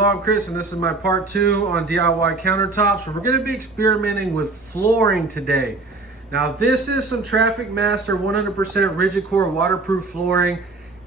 Hello, I'm Chris, and this is my part 2 on DIY countertops, where we're going to be experimenting with flooring today. Now, this is some Traffic Master 100% rigid core waterproof flooring,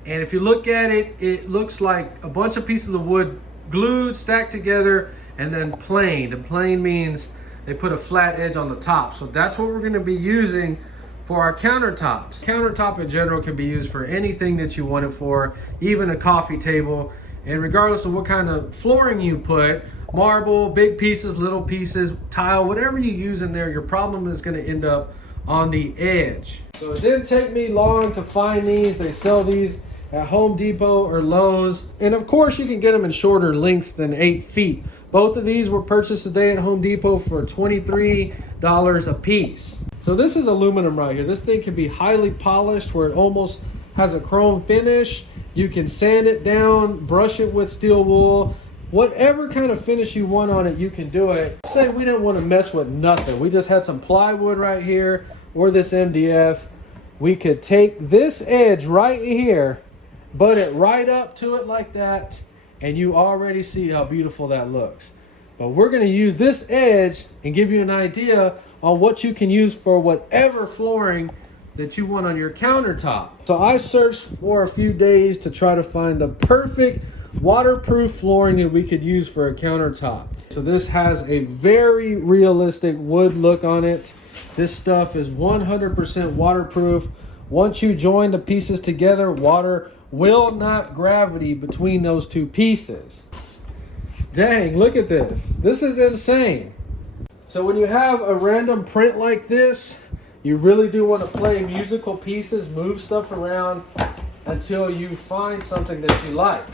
and if you look at it, it looks like a bunch of pieces of wood glued, stacked together, and then planed. And planed means they put a flat edge on the top. So that's what we're going to be using for our countertops. Countertop in general can be used for anything that you want it for, even a coffee table. And regardless of what kind of flooring you put, marble, big pieces, little pieces, tile, whatever you use in there, your problem is going to end up on the edge. So it didn't take me long to find these. They sell these at Home Depot or Lowe's. And of course you can get them in shorter length than 8 feet. Both of these were purchased today at Home Depot for $23 a piece. So this is aluminum right here. This thing can be highly polished where it almost has a chrome finish. You can sand it down, brush it with steel wool, whatever kind of finish you want on it, you can do it. Say we didn't want to mess with nothing. We just had some plywood right here or this MDF. We could take this edge right here, butt it right up to it like that, and you already see how beautiful that looks. But we're going to use this edge and give you an idea on what you can use for whatever flooring that you want on your countertop. So I searched for a few days to try to find the perfect waterproof flooring that we could use for a countertop. So this has a very realistic wood look on it. This stuff is 100% waterproof. Once you join the pieces together, water will not gravity between those two pieces. Dang, look at this. This is insane. So when you have a random print like this, you really do want to play musical pieces, move stuff around until you find something that you like.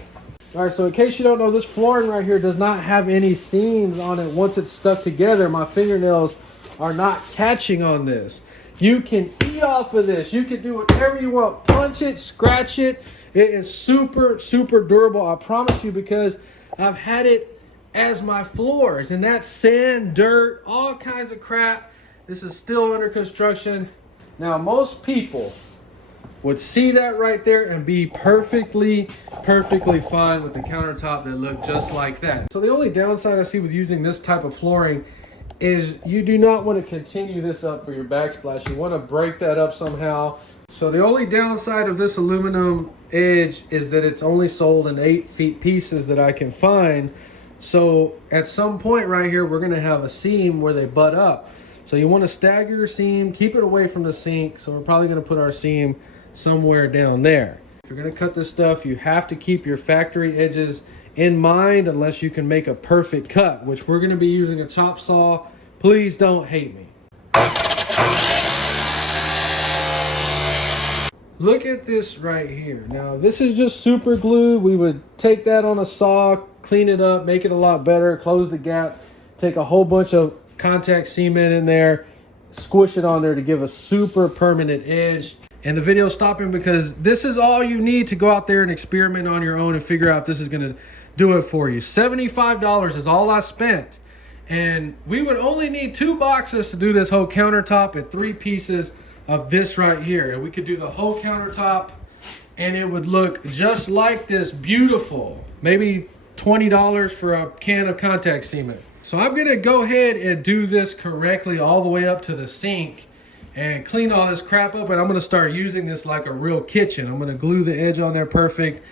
All right, so in case you don't know, this flooring right here does not have any seams on it. Once it's stuck together, my fingernails are not catching on this. You can eat off of this. You can do whatever you want. Punch it, scratch it. It is super, super durable, I promise you, because I've had it as my floors, and that's sand, dirt, all kinds of crap. This is still under construction. Now, most people would see that right there and be perfectly fine with the countertop that look just like that. So the only downside I see with using this type of flooring is you do not want to continue this up for your backsplash. You want to break that up somehow. So the only downside of this aluminum edge is that it's only sold in 8 feet pieces that I can find. So at some point right here, we're going to have a seam where they butt up. So you want to stagger your seam, keep it away from the sink. So we're probably going to put our seam somewhere down there. If you're going to cut this stuff, you have to keep your factory edges in mind unless you can make a perfect cut, which we're going to be using a chop saw. Please don't hate me. Look at this right here. Now, this is just super glue. We would take that on a saw, clean it up, make it a lot better, close the gap, take a whole bunch of contact cement in there, squish it on there to give a super permanent edge. And the video's stopping because this is all you need to go out there and experiment on your own and figure out if this is going to do it for you. $75 is all I spent, and we would only need 2 boxes to do this whole countertop and 3 pieces of this right here, and we could do the whole countertop and it would look just like this. Beautiful. Maybe $20 for a can of contact cement. So I'm going to go ahead and do this correctly all the way up to the sink and clean all this crap up, and I'm going to start using this like a real kitchen. I'm going to glue the edge on there perfect,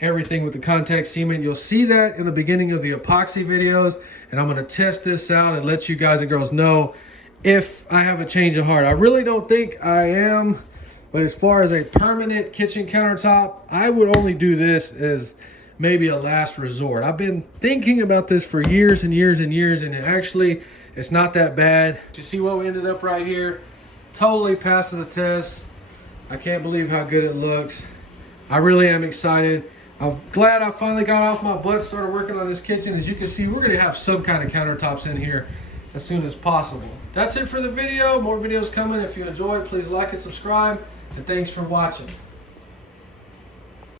everything with the contact cement. You'll see that in the beginning of the epoxy videos, and I'm going to test this out and let you guys and girls know if I have a change of heart. I really don't think I am, but as far as a permanent kitchen countertop, I would only do this as maybe a last resort. I've been thinking about this for years and years and years, and it's not that bad. You see what we ended up right here? Totally passes the test. I can't believe how good it looks. I really am excited. I'm glad I finally got off my butt, started working on this kitchen. As you can see, we're gonna have some kind of countertops in here as soon as possible. That's it for the video. More videos coming. If you enjoyed, please like and subscribe, and thanks for watching.